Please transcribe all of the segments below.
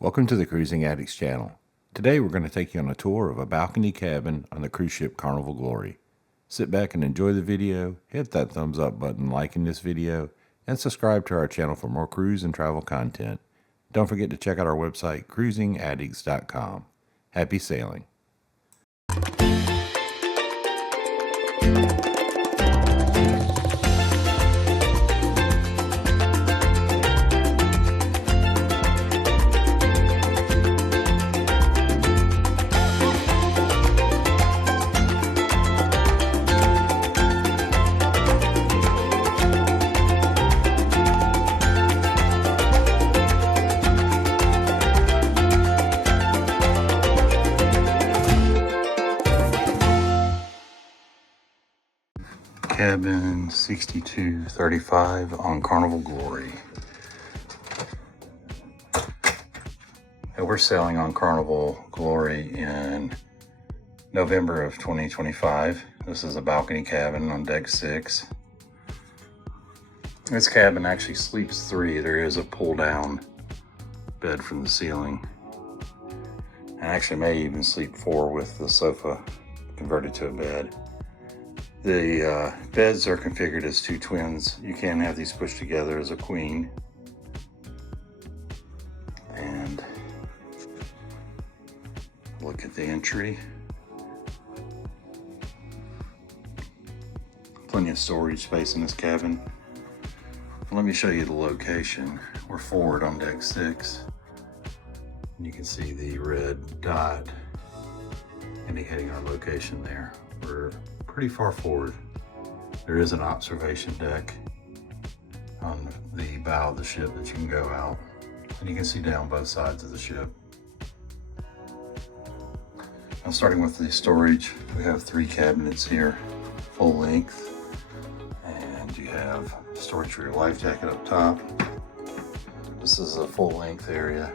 Welcome to the Cruising Addicts channel. Today we're going to take you on a tour of a balcony cabin on the cruise ship Carnival Glory. Sit back and enjoy the video, hit that thumbs up button liking this video, and subscribe to our channel for more cruise and travel content. Don't forget to check out our website, cruisingaddicts.com. Happy sailing. Cabin 6235 on Carnival Glory. And we're sailing on Carnival Glory in November of 2025. This is a balcony cabin on deck 6. This cabin actually sleeps 3. There is a pull down bed from the ceiling. And actually may even sleep 4 with the sofa converted to a bed. The beds are configured as 2 twins. You can have these pushed together as a queen. And look at the entry. Plenty of storage space in this cabin. Let me show you the location. We're forward on deck 6. And you can see the red dot indicating our location there. We're pretty far forward. There is an observation deck on the bow of the ship that you can go out, and you can see down both sides of the ship. Now, starting with the storage, we have 3 cabinets here, full length, and you have storage for your life jacket up top. This is a full length area.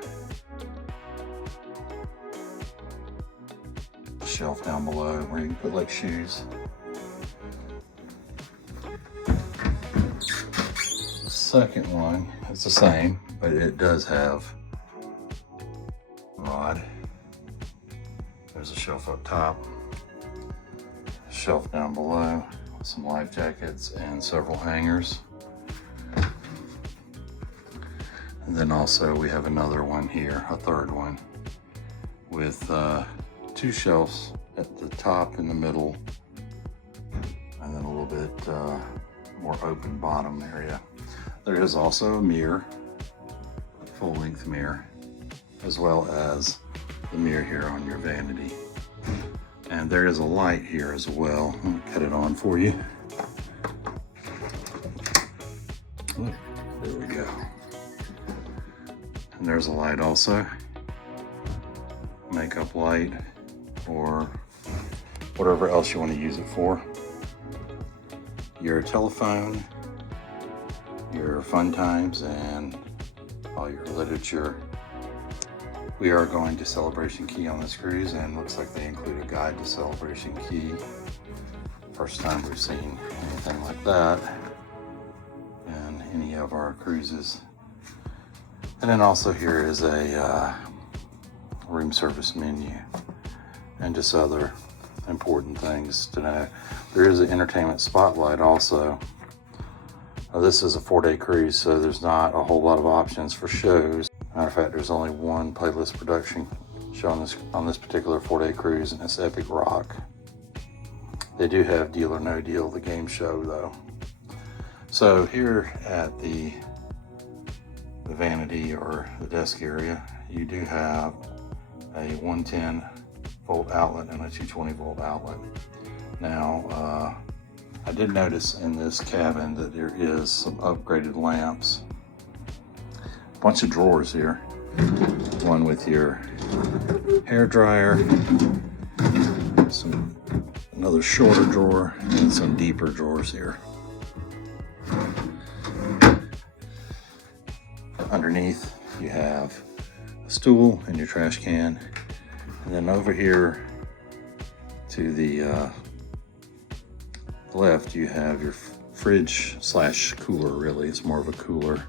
Shelf down below where you can put like shoes. The second one is the same, but it does have a rod. There's a shelf up top, shelf down below, some life jackets and several hangers. And then also we have another one here, a third one, with 2 shelves at the top in the middle, and then a little bit more open bottom area. There is also a mirror, full length mirror, as well as the mirror here on your vanity. And there is a light here as well. Let me cut it on for you. Look, there we go. And there's a light also, makeup light, or whatever else you want to use it for. Your telephone, your fun times, and all your literature. We are going to Celebration Key on this cruise, and looks like they include a guide to Celebration Key. First time we've seen anything like that in any of our cruises. And then also here is a room service menu, and just other important things to know. There is an entertainment spotlight also. This is a 4-day cruise, so there's not a whole lot of options for shows. Matter of fact, there's only one playlist production show on this particular 4-day cruise, and it's Epic Rock. They do have Deal or No Deal, the game show though. So here at the vanity or the desk area, you do have a 110 volt outlet and a 220 volt outlet. Now, I did notice in this cabin that there is some upgraded lamps. A bunch of drawers here. One with your hair dryer, another shorter drawer, and some deeper drawers here. Underneath, you have a stool and your trash can. And then over here to the left, you have your fridge slash cooler. Really, it's more of a cooler.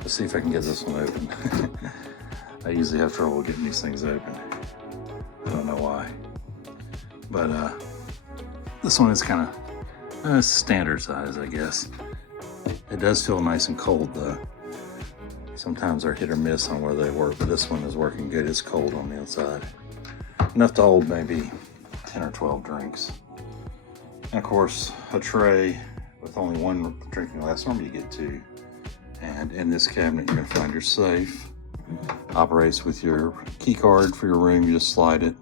Let's see if I can get this one open. I usually have trouble getting these things open. I don't know why. But this one is kind of standard size, I guess. It does feel nice and cold though. Sometimes they're hit or miss on where they work, but this one is working good. It's cold on the inside. Enough to hold maybe 10 or 12 drinks. And of course, a tray with only one drinking glass. Normally you get two. And in this cabinet, you're gonna find your safe. Operates with your key card for your room. You just slide it.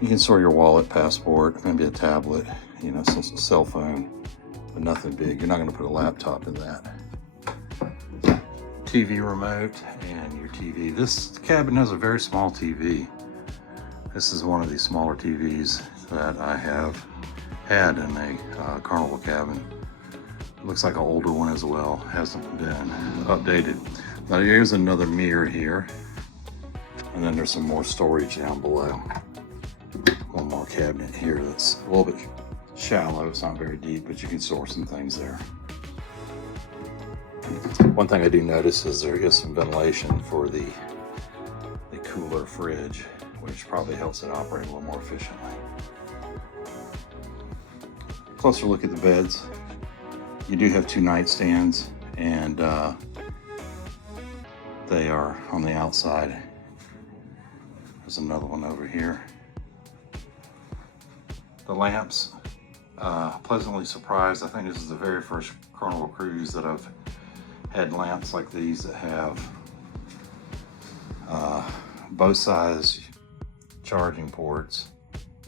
You can store your wallet, passport, maybe a tablet, you know, some cell phone, but nothing big. You're not gonna put a laptop in that. TV remote and your TV. This cabin has a very small TV. This is one of these smaller TVs that I have had in a Carnival cabin. It looks like an older one as well. Hasn't been updated. Now here's another mirror here. And then there's some more storage down below. One more cabinet here that's a little bit shallow. It's not very deep, but you can store some things there. One thing I do notice is there is some ventilation for the cooler fridge, which probably helps it operate a little more efficiently. Closer look at the beds. You do have two nightstands, and they are on the outside. There's another one over here. The lamps, pleasantly surprised. I think this is the very first Carnival cruise that I've had lamps like these that have both sides charging ports,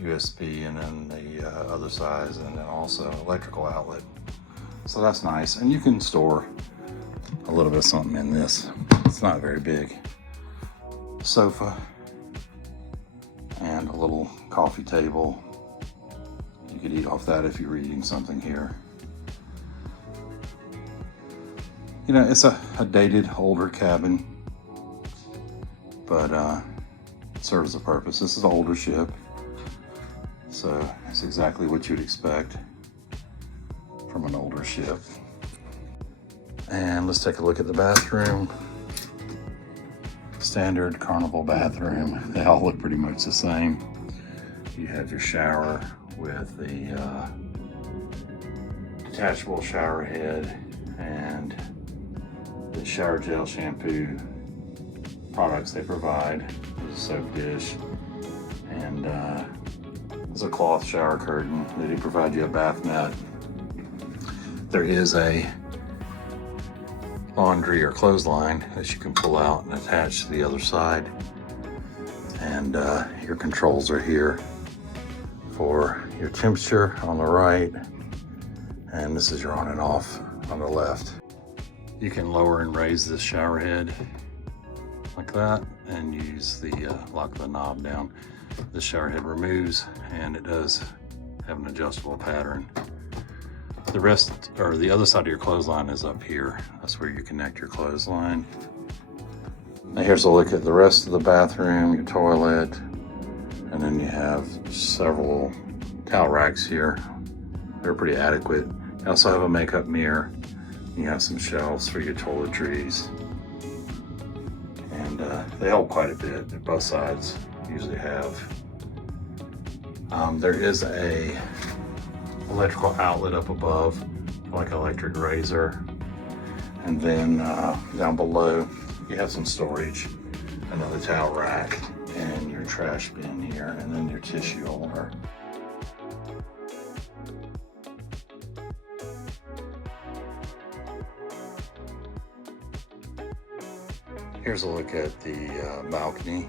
USB, and then the other sides, and then also electrical outlet. So that's nice. And you can store a little bit of something in this. It's not very big. Sofa and a little coffee table. You could eat off that if you're eating something here. You know, it's a dated, older cabin, but it serves a purpose. This is an older ship, so it's exactly what you'd expect from an older ship. And let's take a look at the bathroom. Standard Carnival bathroom. They all look pretty much the same. You have your shower with the detachable shower head and the shower gel shampoo products they provide. There's a soap dish, and there's a cloth shower curtain. They do provide you a bath mat. There is a laundry or clothesline that you can pull out and attach to the other side. And your controls are here for your temperature on the right, and this is your on and off on the left. You can lower and raise this shower head like that and use the lock the knob down. The shower head removes, and it does have an adjustable pattern. The rest, or the other side of your clothesline, is up here. That's where you connect your clothesline. Now here's a look at the rest of the bathroom, your toilet, and then you have several towel racks here. They're pretty adequate. You also have a makeup mirror. You have some shelves for your toiletries. And they help quite a bit. Both sides usually have. There is a electrical outlet up above, like electric razor. And then down below, you have some storage, another towel rack, and your trash bin here, and then your tissue holder. Here's a look at the balcony.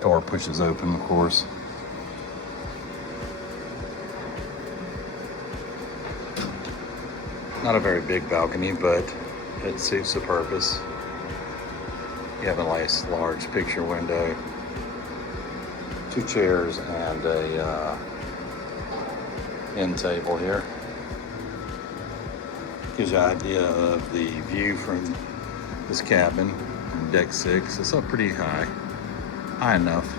Door pushes open, of course. Not a very big balcony, but it suits the purpose. You have a nice large picture window, 2 chairs, and a end table here. Gives you an idea of the view from this cabin, from deck 6. It's up pretty high enough.